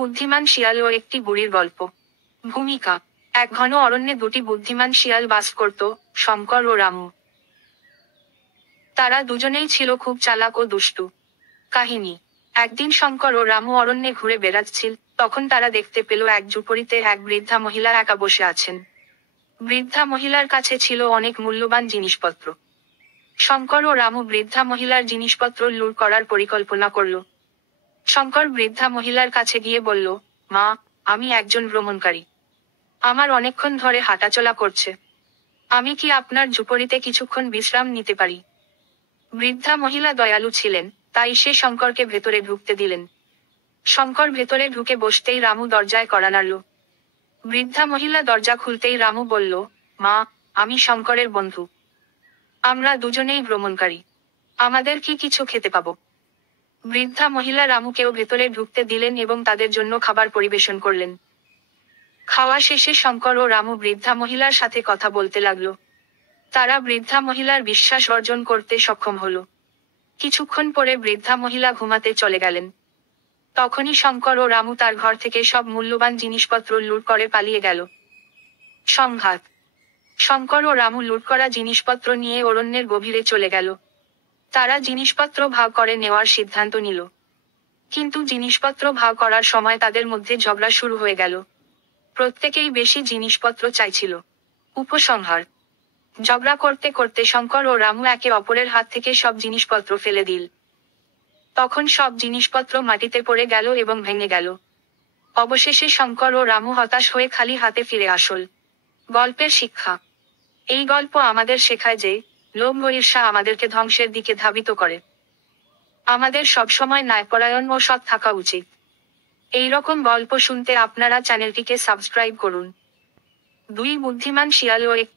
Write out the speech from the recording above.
বুদ্ধিমান শিয়াল ও একটি বুড়ির গল্প। ভূমিকা। এক ঘন অরণ্যে দুটি বুদ্ধিমান শিয়াল বাস করত, শঙ্কর ও রামু। তারা দুজনেই ছিল খুব চালাক ও দুষ্টু। কাহিনী। একদিন শঙ্কর ও রামু অরণ্যে ঘুরে বেড়াচ্ছিল, তখন তারা দেখতে পেল এক ঝুপড়িতে এক বৃদ্ধা মহিলা একা বসে আছেন। বৃদ্ধা মহিলার কাছে ছিল অনেক মূল্যবান জিনিসপত্র। শঙ্কর ও রামু বৃদ্ধা মহিলার জিনিসপত্র লুট করার পরিকল্পনা করল। শঙ্কর বৃদ্ধা মহিলার কাছে গিয়ে বলল, মা, আমি একজন ভ্রমণকারী। আমার অনেকক্ষণ ধরে হাঁটাচলা করছে। আমি কি আপনার ঝুপড়িতে কিছুক্ষণ বিশ্রাম নিতে পারি? বৃদ্ধা মহিলা দয়ালু ছিলেন, তাই সে শঙ্করকে ভেতরে ঢুকতে দিলেন। শঙ্কর ভেতরে ঢুকে বসতেই রামু দরজায় কড়া নাড়ল। বৃদ্ধা মহিলা দরজা খুলতেই রামু বলল, মা, আমি শঙ্করের বন্ধু। আমরা দুজনেই ভ্রমণকারী। আমাদের কি কিছু খেতে পাবো? বৃদ্ধা মহিলা রামুকেও ভেতরে ঢুকতে দিলেন এবং তাদের জন্য খাবার পরিবেশন করলেন। খাওয়া শেষে শঙ্কর ও রামু বৃদ্ধা মহিলার সাথে কথা বলতে লাগলো। তারা বৃদ্ধা মহিলার বিশ্বাস অর্জন করতে সক্ষম হলো। কিছুক্ষণ পরে বৃদ্ধা মহিলা ঘুমাতে চলে গেলেন। তখনই শঙ্কর ও রামু তার ঘর থেকে সব মূল্যবান জিনিসপত্র লুট করে পালিয়ে গেল। সংঘাত। শঙ্কর ও রামু লুট করা জিনিসপত্র নিয়ে অরণ্যের গভীরে চলে গেল। তারা জিনিসপত্র ভাগ করে নেওয়ার সিদ্ধান্ত নিল। কিন্তু জিনিসপত্র ভাগ করার সময় তাদের মধ্যে ঝগড়া শুরু হয়ে গেল। প্রত্যেকেই বেশি জিনিসপত্র চাইছিল। উপসংহার। ঝগড়া করতে করতে শঙ্কর ও রামু একে অপরের হাত থেকে সব জিনিসপত্র ফেলে দিল। তখন সব জিনিসপত্র মাটিতে পড়ে গেল এবং ভেঙে গেল। অবশেষে শঙ্কর ও রামু হতাশ হয়ে খালি হাতে ফিরে আসল। গল্পের শিক্ষা। এই গল্প আমাদের শেখায় যে, লোভ ও ঈর্ষা আমাদেরকে ধ্বংসের দিকে ধাবিত করে। আমাদের সবসময় ন্যায়পরায়ণ ও সৎ থাকা উচিত। এই রকম গল্প শুনতে আপনারা চ্যানেলটিকে সাবস্ক্রাইব করুন। দুই বুদ্ধিমান শিয়াল ও এক